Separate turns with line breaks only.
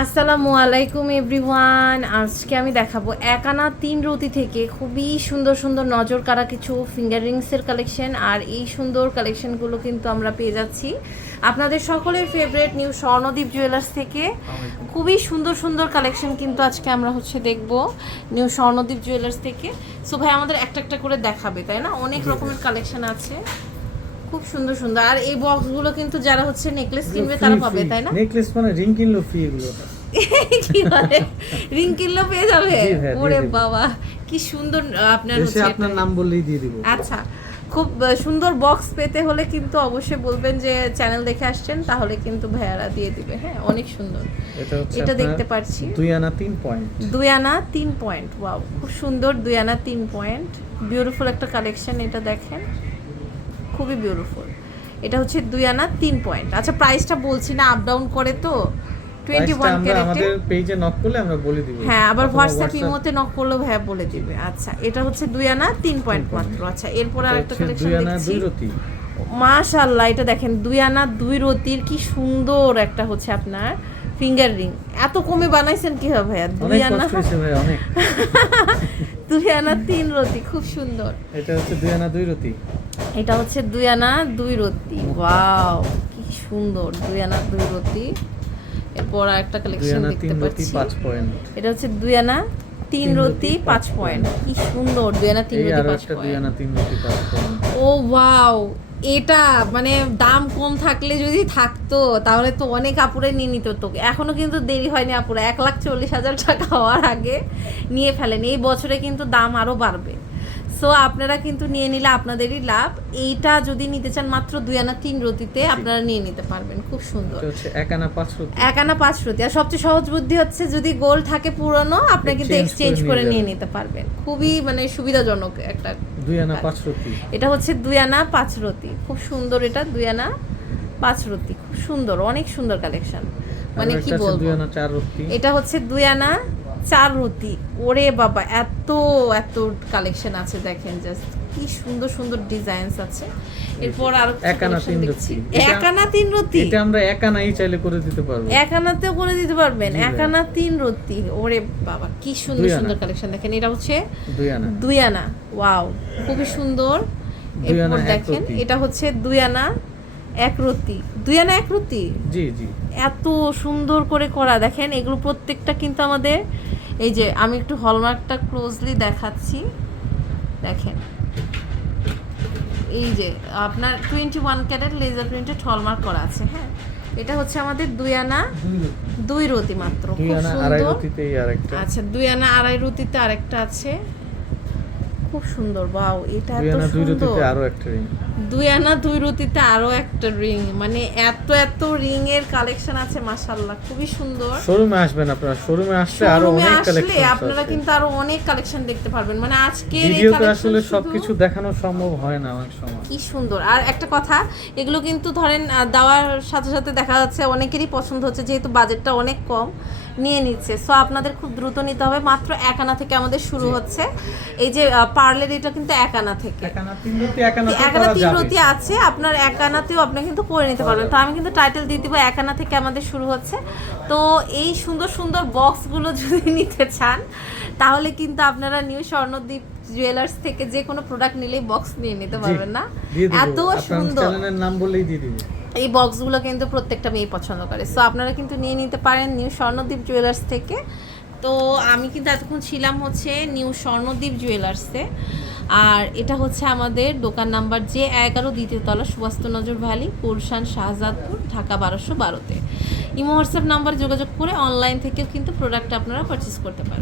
আসসালামু আলাইকুম এভরিওয়ান। আজকে আমি দেখাবো একানা তিন রতি থেকে খুবই সুন্দর সুন্দর নজর কারা কিছু ফিঙ্গার রিংসের কালেকশন আর এই সুন্দর কালেকশনগুলো কিন্তু আমরা পেয়ে যাচ্ছি। আপনাদের সকলের ফেভারিট নিউ স্বর্ণদ্বীপ জুয়েলার্স থেকে খুবই সুন্দর সুন্দর কালেকশন কিন্তু আজকে আমরা হচ্ছে দেখব নিউ স্বর্ণদীপ জুয়েলার্স থেকে। সো ভাই আমাদের একটা একটা করে দেখাবে তাই না? অনেক রকমের কালেকশন আছে। খুব সুন্দর সুন্দর। আর এই বক্সগুলো কিন্তু যারা হচ্ছে নেকলেস কিনবে তারা পাবে তাই না?
নেকলেস মানে রিং কিনলো ফ্রি এগুলো।
কি বলে? রিং কিনলেও পেয়ে যাবে? ওরে বাবা কি সুন্দর আপনার হচ্ছে
আপনার নাম বললেই দিয়ে দিব।
আচ্ছা খুব সুন্দর বক্স পেতে হলে কিন্তু অবশ্যই বলবেন যে চ্যানেল দেখে আসছেন তাহলে কিন্তু ভাইয়ারা দিয়ে দিবে। হ্যাঁ অনেক সুন্দর।
এটা
এটা দেখতে পাচ্ছি।
দুই আনা তিন পয়েন্ট
দুই আনা তিন পয়েন্ট ওয়াও খুব সুন্দর দুই আনা তিন পয়েন্ট বিউটিফুল একটা কালেকশন এটা দেখেন। খুবই বিউটিফুল এটা হচ্ছে দুই আনা তিন পয়েন্ট আচ্ছা প্রাইসটা বলছি না আপ ডাউন করে তো? টোয়েন্টি ওয়ান
আমরা
ক্যারেটে
পেজে নক করলে আমরা বলে দিব।
হ্যাঁ আবার হোয়াটসঅ্যাপ ইমোতে নক করলেও ভাইয়া বলে দিবে। আচ্ছা এটা হচ্ছে দুই আনা তিন পয়েন্ট মাত্র। আচ্ছা এরপর
এটা
আরেকটা
হচ্ছে
কালেকশন দেখছি।
দুই
এটা দেখেন দুই আনা দুই রতির কি সুন্দর একটা হচ্ছে আপনার ফিঙ্গার রিং এত কমে বানাইছেন কি হবে দুই আনা? দুই আনা তিন রতি খুব সুন্দর।
এটা হচ্ছে দুই আনা দুই রতি?
এটা হচ্ছে দুই আনা দুই রতি। ওয়াও কি সুন্দর দুই আনা দুই রতি। এরপর
একটা
কালেকশন দেখতে পাচ্ছি। এটা হচ্ছে দুই আনা তিন রতি পাঁচ পয়েন্ট। কি সুন্দর দুই আনা তিন
এই
রতি পাঁচ
পয়েন্ট দুই
পয়েন্ট।
আনা তিন রতি পাঁচ পয়েন্ট।
ও ওয়াও এটা মানে দাম কম থাকলে যদি থাকতো তাহলে তো অনেক আপুরে নিয়ে নিত তোকে। এখনও কিন্তু দেরি হয়নি আপুরা এক লাখ চল্লিশ হাজার টাকা হওয়ার আগে নিয়ে ফেলেন। এই বছরে কিন্তু দাম আরও বাড়বে। সো আপনারা কিন্তু নিয়ে নিলে আপনাদেরই লাভ। এইটা যদি নিতে চান মাত্র দুই আনা তিন রতিতে আপনারা নিয়ে নিতে পারবেন। খুব সুন্দর।
এক আনা পাঁচ রতি।
এক আনা পাঁচ রতি। আর সবচেয়ে সহজ বুদ্ধি হচ্ছে যদি গোল থাকে পুরনো আপনি কিন্তু এক্সচেঞ্জ
করে নিয়ে
নিতে পারবেন। খুবই মানে সুবিধাজনক একটা
দুই আনা পাঁচ রতি।
এটা হচ্ছে দুই আনা পাঁচ রতি। খুব সুন্দর এটা দুই আনা পাঁচ রতি। খুব সুন্দর অনেক সুন্দর কালেকশন। মানে কি বলব? এটা হচ্ছে দুই আনা চার রতি। ওরে বাবা এত এত কালেকশন আছে দেখেন জাস্ট কি সুন্দর সুন্দর ডিজাইনস আছে। এরপর আরও কিছু
এক আনা
collection
তিন রতি। এটা-
এক আনা তিন রতি?
এটা আমরা এক আনাই চাইলে করে দিতে পারব।
এক আনাতেও করে দিতে পারবেন।
জি
এক
ভাই।
আনা তিন রতি। ওরে বাবা কি সুন্দর সুন্দর কালেকশন দেখেন। এটা হচ্ছে
দুই আনা।
দুই আনা। ওয়াও খুবই সুন্দর। এরপর দেখেন এটা হচ্ছে দুই আনা এক রতি। দুই আনা এক রতি?
জি জি।
এত সুন্দর করে করা। দেখেন এগুলো প্রত্যেকটা কিন্তু আমাদের এই যে আমি একটু হলমার্কটা ক্লোজলি দেখাচ্ছি। দেখেন। এই যে আপনার twenty one carat laser printed hallmark করা আছে হ্যাঁ? এটা হচ্ছে আমাদের দুই আনা
দুই রতি।
মাত্র। খুব
আড়াই
সুন্দর আচ্ছা দুই আনা আড়াই রতিতে আরেকটা আছে। খুব সুন্দর বাও এটা
দুই
এত
আনা দুই
সুন্দর।
আরও একটা রিং
দুই আনা দুই রতিতে আরও একটা রিং মানে এত এত রিং এর কালেকশন আছে মাশাআল্লাহ খুবই সুন্দর।
শোরুমে আসবেন আপনারা শোরুমে আসলে
আরও
অনেক
আসলে
কালেকশন
আপনারা কিন্তু আরও অনেক কালেকশন দেখতে পারবেন মানে আজকে
ভিডিওতে আসলে সবকিছু দেখানো সম্ভব হয় না অনেক সময়।
কি সুন্দর। আর একটা কথা এগুলো কিন্তু ধরেন দেওয়ার সাথে সাথে দেখা যাচ্ছে অনেকেরই পছন্দ হচ্ছে যেহেতু বাজেটটা অনেক কম। নিয়ে নিচ্ছে। সো আপনাদের খুব দ্রুত নিতে হবে। মাত্র এক আনা থেকে আমাদের শুরু হচ্ছে। এই যে পার্লের এটা কিন্তু এক আনা থেকে। এক আনা তিন রতি আছে। আপনার এক আনাতেও আপনি কিন্তু করে নিতে পারবেন। তো আমি কিন্তু টাইটেল দিয়ে দিব এক আনা থেকে আমাদের শুরু হচ্ছে। তো এই সুন্দর সুন্দর বক্সগুলো যদি নিতে চান তাহলে কিন্তু আপনারা নিউ স্বর্ণদ্বীপ জুয়েলার্স থেকে যে কোনো প্রোডাক্ট নিলেই বক্স নিয়ে নিতে পারবেন না। এত সুন্দর।
চ্যানেলের নাম বললেই দিয়ে দিবে।
এই বক্সগুলো কিন্তু প্রত্যেকটা মেয়ে পছন্দ করে। সো আপনারা কিন্তু নিয়ে নিতে পারেন নিউ স্বর্ণদ্বীপ জুয়েলার্স থেকে। তো আমি কিন্তু এতক্ষণ ছিলাম হচ্ছে নিউ স্বর্ণদ্বীপ জুয়েলার্সে আর এটা হচ্ছে আমাদের দোকান নাম্বার যে এগারো দ্বিতীয় তলা সুবাস্ত নজর ভ্যালি পুরসান শাহজাদপুর, ঢাকা বারোশো বারোতে ইমো হোয়াটসঅ্যাপ নাম্বার যোগাযোগ করে অনলাইন থেকেও কিন্তু প্রোডাক্ট আপনারা পারচেস করতে পারেন